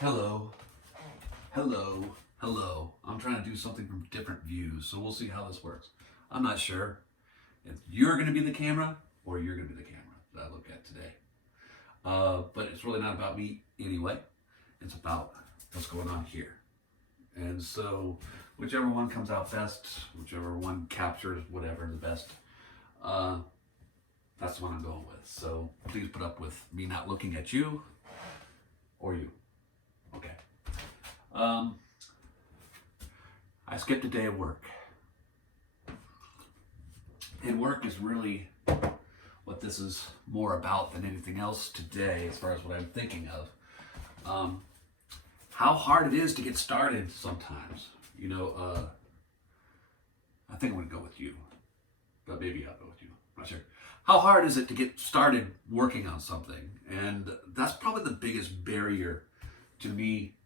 Hello, hello, hello. I'm trying to do something from different views, so we'll see how this works. I'm not sure if you're going to be the camera or you're going to be the camera that I look at today. But it's really not about me anyway. It's about what's going on here. And so, whichever one comes out best, whichever one captures whatever the best, uh, that's the one I'm going with. So please put up with me not looking at you or you. Okay. Um, I skipped a day of work. And work is really what this is more about than anything else today, as far as what I'm thinking of. How hard it is to get started sometimes. I think I'm going to go with you, but maybe I'll go with you. I'm not sure. How hard is it to get started working on something? And that's probably the biggest barrier to me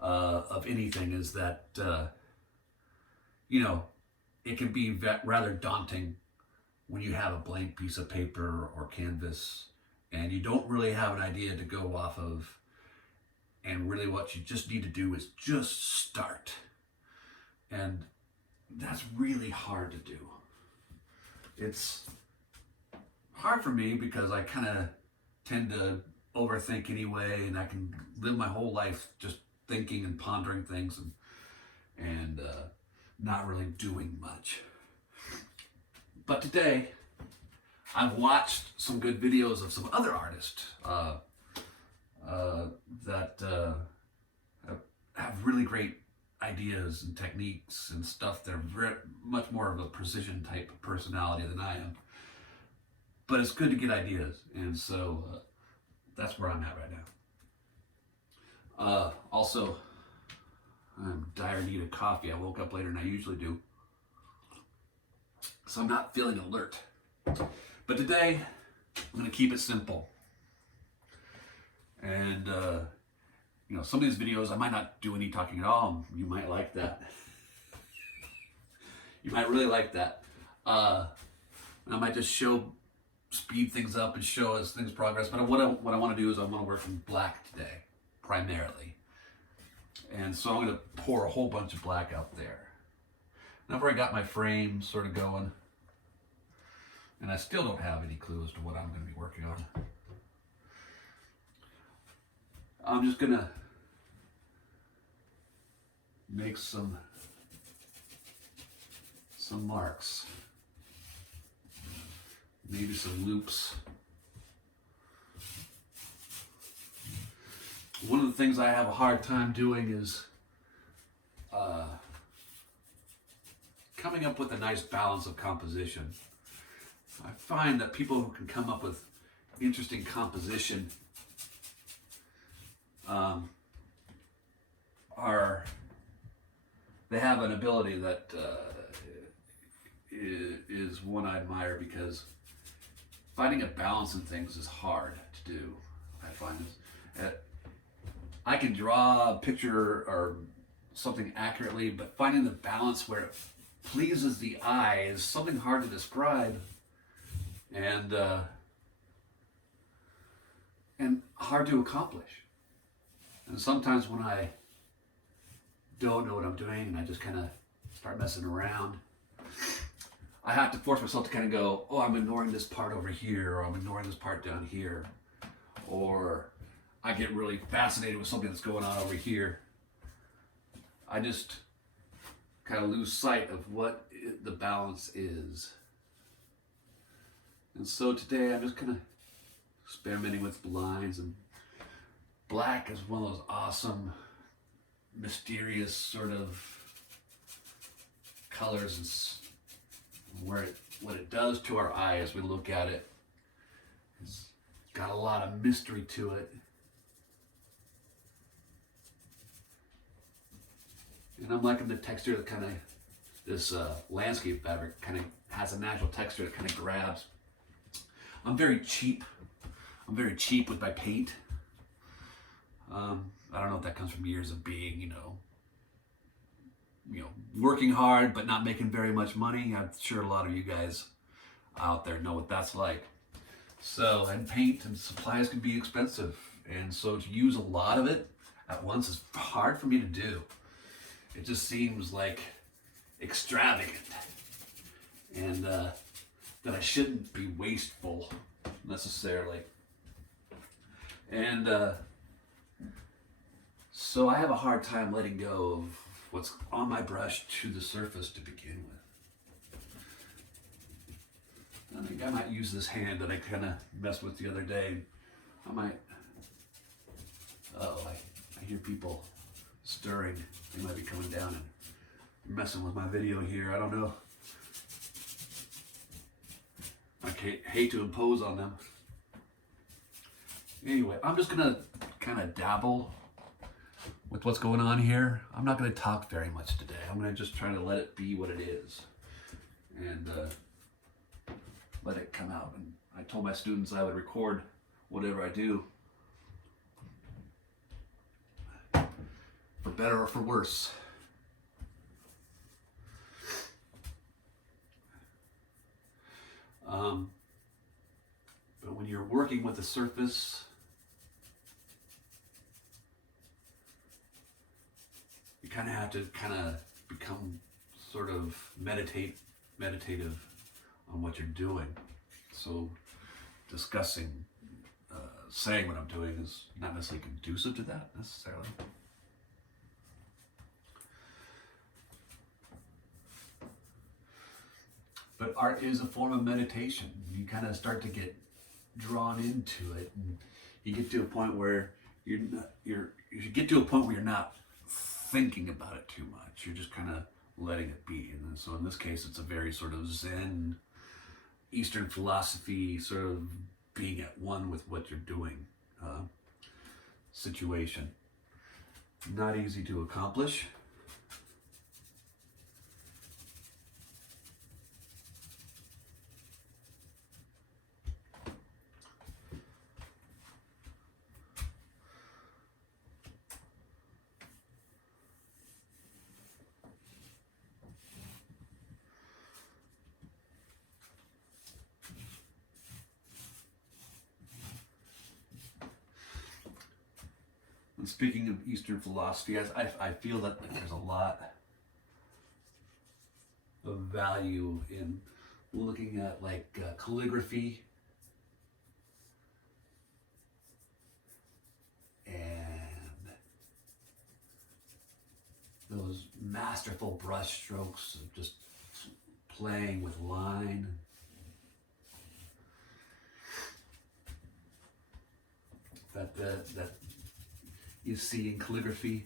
of anything is that, it can be rather daunting when you have a blank piece of paper or canvas and you don't really have an idea to go off of. And really what you just need to do is just start. And that's really hard to do. It's hard for me because I kind of tend to overthink anyway, and I can live my whole life just thinking and pondering things and not really doing much. But today, I've watched some good videos of some other artists that have really great ideas and techniques and stuff. They're much more of a precision type of personality than I am. But it's good to get ideas, and so that's where I'm at right now. Also, I'm in dire need of coffee. I woke up later than I usually do, so I'm not feeling alert. But today, I'm going to keep it simple. And, some of these videos, I might not do any talking at all. You might like that. You might really like that. I might just speed things up and show as things progress. But what I want to do is I want to work in black today, primarily. And so I'm going to pour a whole bunch of black out there. Now I've already got my frame sort of going. And I still don't have any clue as to what I'm going to be working on. I'm just going to make some marks. Maybe some loops. One of the things I have a hard time doing is coming up with a nice balance of composition. I find that people who can come up with interesting composition they have an ability that is one I admire, because finding a balance in things is hard to do. I find this. I can draw a picture or something accurately, but finding the balance where it pleases the eye is something hard to describe, and hard to accomplish. And sometimes when I don't know what I'm doing and I just kind of start messing around, I have to force myself to kind of go, oh, I'm ignoring this part over here, or I'm ignoring this part down here. Or I get really fascinated with something that's going on over here. I just kind of lose sight of what the balance is. And so today I'm just kind of experimenting with lines, and black is one of those awesome, mysterious sort of colors, and what it does to our eye as we look at it. It's got a lot of mystery to it. And I'm liking the texture that kind of, this landscape fabric kind of has a natural texture that kind of grabs. I'm very cheap with my paint. I don't know if that comes from years of being, working hard but not making very much money. I'm sure a lot of you guys out there know what that's like. So, and paint and supplies can be expensive, and so to use a lot of it at once is hard for me to do. It just seems like extravagant, and that I shouldn't be wasteful necessarily. And so I have a hard time letting go of what's on my brush to the surface to begin with. I think I might use this hand that I kind of messed with the other day. I might, I hear people stirring. They might be coming down and messing with my video here. I don't know. I hate to impose on them. Anyway, I'm just gonna kind of dabble with what's going on here. I'm not gonna talk very much today. I'm gonna just try to let it be what it is, and let it come out. And I told my students I would record whatever I do, for better or for worse. But when you're working with the surface, you kind of have to become sort of meditative on what you're doing. So discussing, saying what I'm doing is not necessarily conducive to that necessarily. But art is a form of meditation. You kind of start to get drawn into it, and you get to a point where you get to a point where you're not thinking about it too much. You're just kind of letting it be. And so in this case, it's a very sort of Zen, Eastern philosophy, sort of being at one with what you're doing situation. Not easy to accomplish. And speaking of Eastern philosophy, I feel that there's a lot of value in looking at calligraphy and those masterful brush strokes of just playing with line. That you see in calligraphy.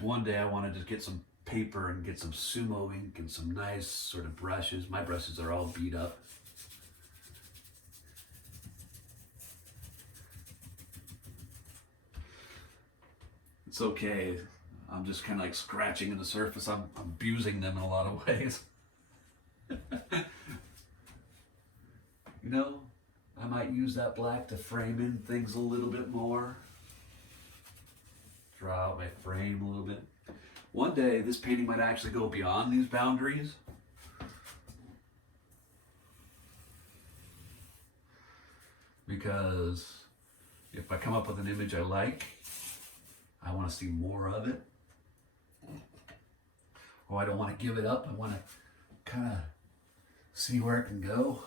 One day I wanted to get some paper and get some sumo ink and some nice sort of brushes. My brushes are all beat up. It's okay. I'm just kind of like scratching in the surface. I'm abusing them in a lot of ways. You know, I might use that black to frame in things a little bit more. Draw out my frame a little bit. One day, this painting might actually go beyond these boundaries. Because if I come up with an image I like, I want to see more of it. Or I don't want to give it up. I want to kind of see where it can go.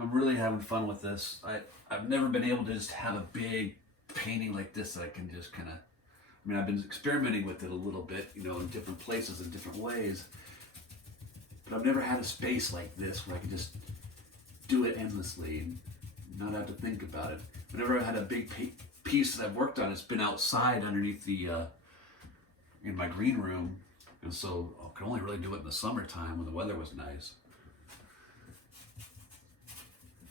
I'm really having fun with this. I've never been able to just have a big painting like this that I can just kind of, I've been experimenting with it a little bit, in different places in different ways, but I've never had a space like this where I can just do it endlessly and not have to think about it. Whenever I've had a big piece that I've worked on, it's been outside underneath in my green room, and so I could only really do it in the summertime when the weather was nice.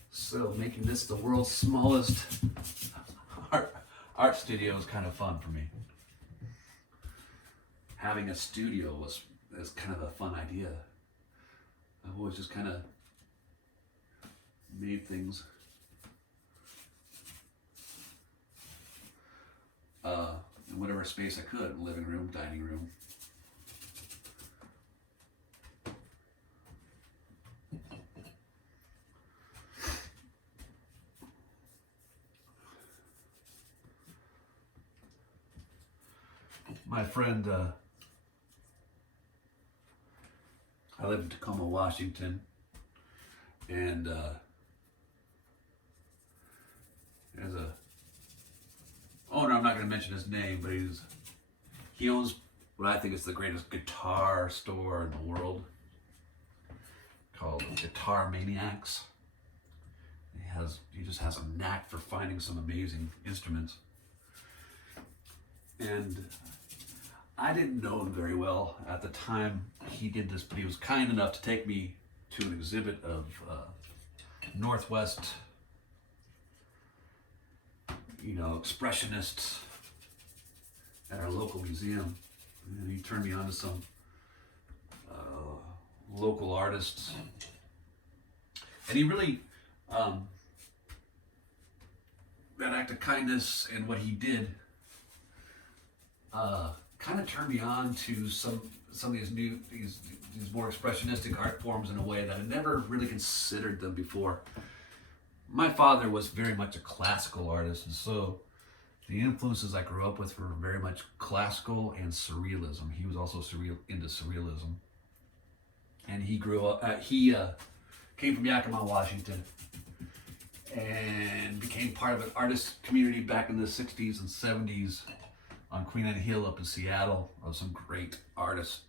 So making this the world's smallest art studio is kind of fun for me. Having a studio is kind of a fun idea. I've always just kind of made things in whatever space I could, living room, dining room. My friend, I live in Tacoma, Washington, and there's a owner, I'm not going to mention his name, but he owns what I think is the greatest guitar store in the world, called Guitar Maniacs. He just has a knack for finding some amazing instruments. And I didn't know him very well at the time he did this, but he was kind enough to take me to an exhibit of Northwest, expressionists at our local museum. And he turned me on to some local artists. And he really, that act of kindness and what he did kind of turned me on to some of these more expressionistic art forms in a way that I never really considered them before. My father was very much a classical artist, and so the influences I grew up with were very much classical and surrealism. He was also into surrealism, and he grew up. He came from Yakima, Washington, and became part of an artist community back in the '60s and '70s on Queen Anne Hill up in Seattle, of some great artists,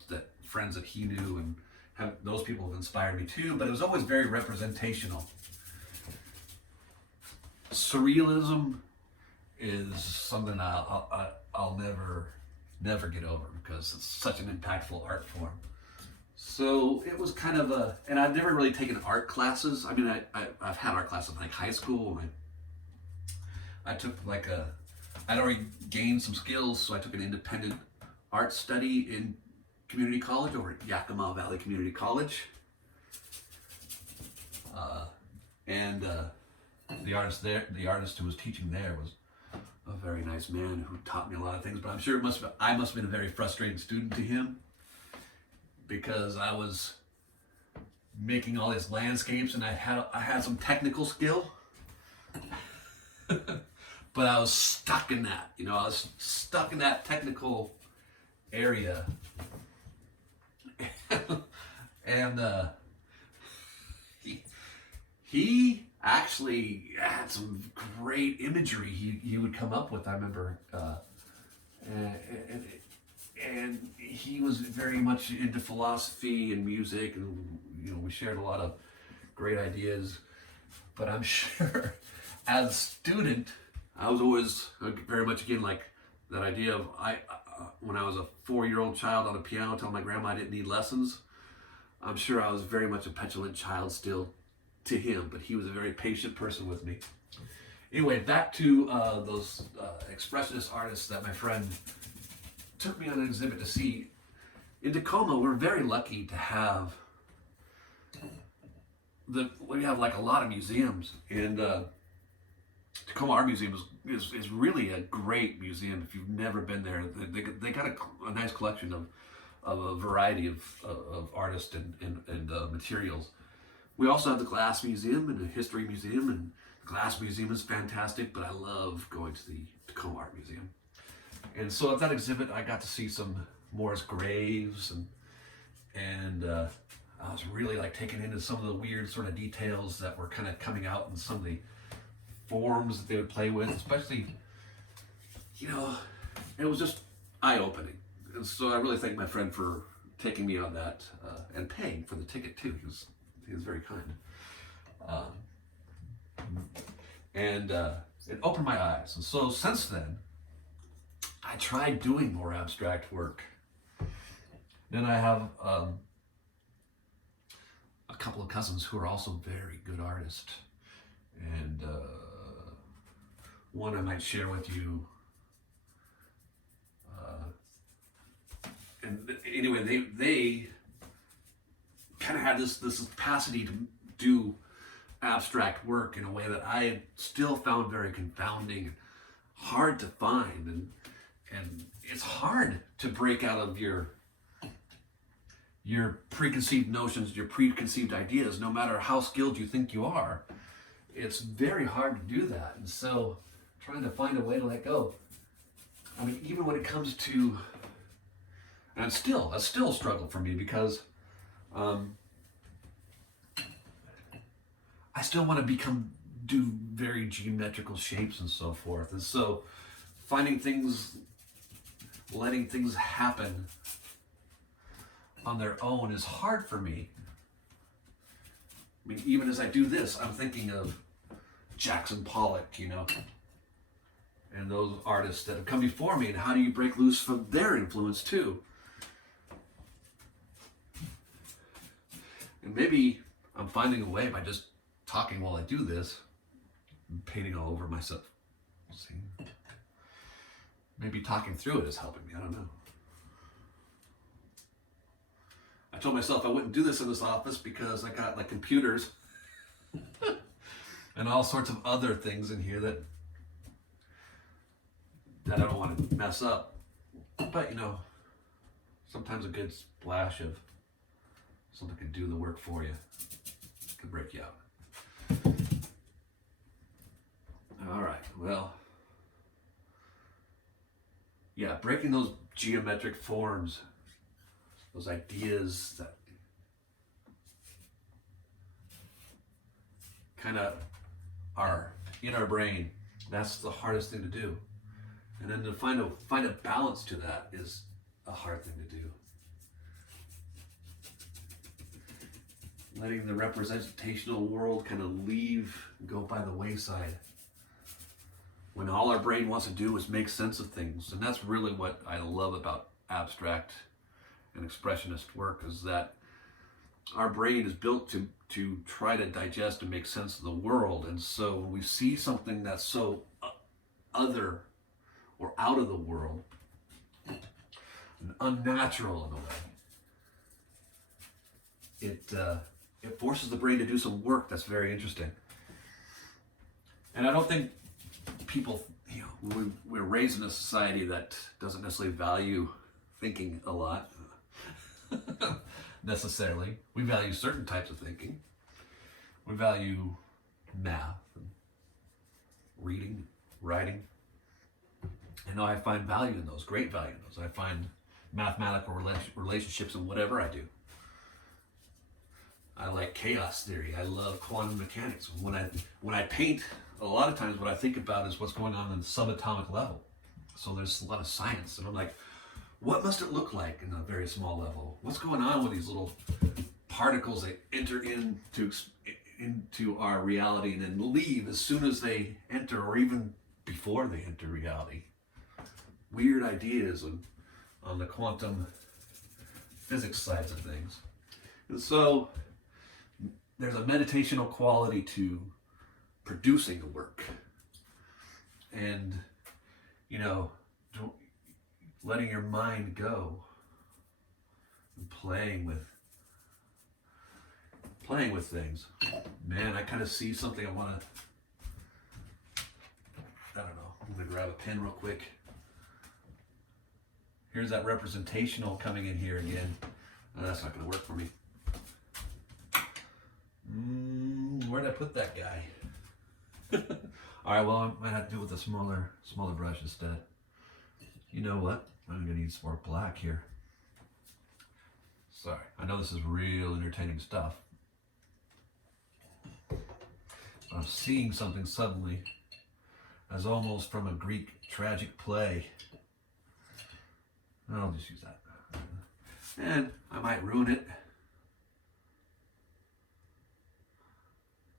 friends that he knew, and those people have inspired me too. But it was always very representational. Surrealism is something I'll never get over, because it's such an impactful art form. So it was kind of and I've never really taken art classes. I mean, I've had art classes in like high school. I took I'd already gained some skills, so I took an independent art study in community college over at Yakima Valley Community College. And the artist who was teaching there was a very nice man who taught me a lot of things, but I'm sure I must have been a very frustrating student to him, because I was making all these landscapes and I had some technical skill. But I was stuck in that, I was stuck in that technical area. And he actually had some great imagery he would come up with. I remember, and he was very much into philosophy and music, and we shared a lot of great ideas. But I'm sure, as a student, I was always very much, again, like that idea of when I was a 4-year-old child on a piano telling my grandma I didn't need lessons. I'm sure I was very much a petulant child still to him, but he was a very patient person with me. Anyway, back to those expressionist artists that my friend took me on an exhibit to see. In Tacoma, we're very lucky to have we have like a lot of museums, and Tacoma Art Museum is really a great museum. If you've never been there, they got a nice collection of a variety of artists and materials. We also have the Glass Museum and the History Museum, and the Glass Museum is fantastic, but I love going to the Tacoma Art Museum. And so at that exhibit, I got to see some Morris graves, and I was really taken into some of the weird sort of details that were kind of coming out in some of the forms that they would play with, especially, it was just eye-opening. And so I really thank my friend for taking me on that, and paying for the ticket too. He was very kind. And it opened my eyes. And so since then, I tried doing more abstract work. Then I have a couple of cousins who are also very good artists. And one I might share with you. And anyway, they kind of had this capacity to do abstract work in a way that I still found very confounding and hard to find. And it's hard to break out of your preconceived notions, your preconceived ideas, no matter how skilled you think you are. It's very hard to do that. And so trying to find a way to let go. I mean, even when it comes to, and it's still a struggle for me because I still want to do very geometrical shapes and so forth. And so finding things, letting things happen on their own is hard for me. I mean, even as I do this, I'm thinking of Jackson Pollock, and those artists that have come before me, and how do you break loose from their influence too? And maybe I'm finding a way by just talking while I do this, painting all over myself. See? Maybe talking through it is helping me, I don't know. I told myself I wouldn't do this in this office because I got like computers and all sorts of other things in here that I don't want to mess up. But sometimes a good splash of something can do the work for you. Can break you out. All right, well, yeah, breaking those geometric forms, those ideas that kind of are in our brain, that's the hardest thing to do. And then to find a balance to that is a hard thing to do. Letting the representational world kind of go by the wayside. When all our brain wants to do is make sense of things. And that's really what I love about abstract and expressionist work, is that our brain is built to try to digest and make sense of the world. And so when we see something that's so other or out of the world, and unnatural in a way, it forces the brain to do some work that's very interesting. And I don't think people, we're raised in a society that doesn't necessarily value thinking a lot, necessarily. We value certain types of thinking. We value math, and reading, writing. And I find value in those, great value in those. I find mathematical relationships in whatever I do. I like chaos theory. I love quantum mechanics. When I paint, a lot of times what I think about is what's going on the subatomic level. So there's a lot of science, and I'm like, what must it look like in a very small level? What's going on with these little particles that enter into our reality and then leave as soon as they enter, or even before they enter reality? Weird ideas on the quantum physics sides of things. And so there's a meditational quality to producing the work, and letting your mind go and playing with things. Man, I kind of see something I don't know, I'm gonna grab a pen real quick. Here's that representational coming in here again. That's not gonna work for me. Where'd I put that guy? All right, well, I might have to do it with a smaller brush instead. You know what? I'm gonna need some more black here. Sorry, I know this is real entertaining stuff. I'm seeing something suddenly as almost from a Greek tragic play. I'll just use that. And I might ruin it.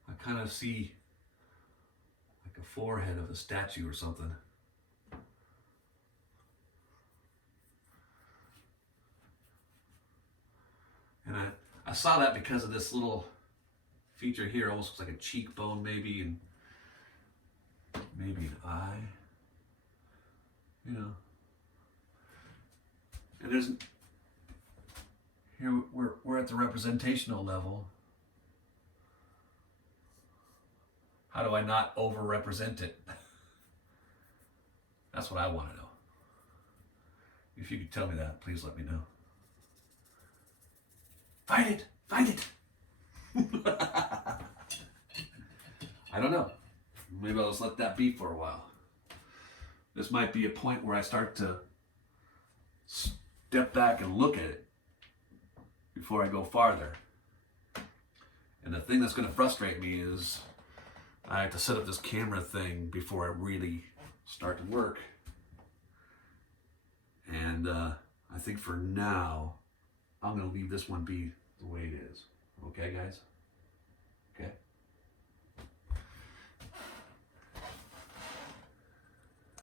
I kind of see like a forehead of a statue or something. And I saw that because of this little feature here. Almost looks like a cheekbone maybe, and maybe an eye. And there's, here we're at the representational level. How do I not over-represent it? That's what I want to know. If you could tell me that, please let me know. Find it! Find it! I don't know. Maybe I'll just let that be for a while. This might be a point where I start to step back and look at it before I go farther. And the thing that's going to frustrate me is I have to set up this camera thing before I really start to work. And I think for now, I'm going to leave this one be the way it is. Okay, guys? Okay?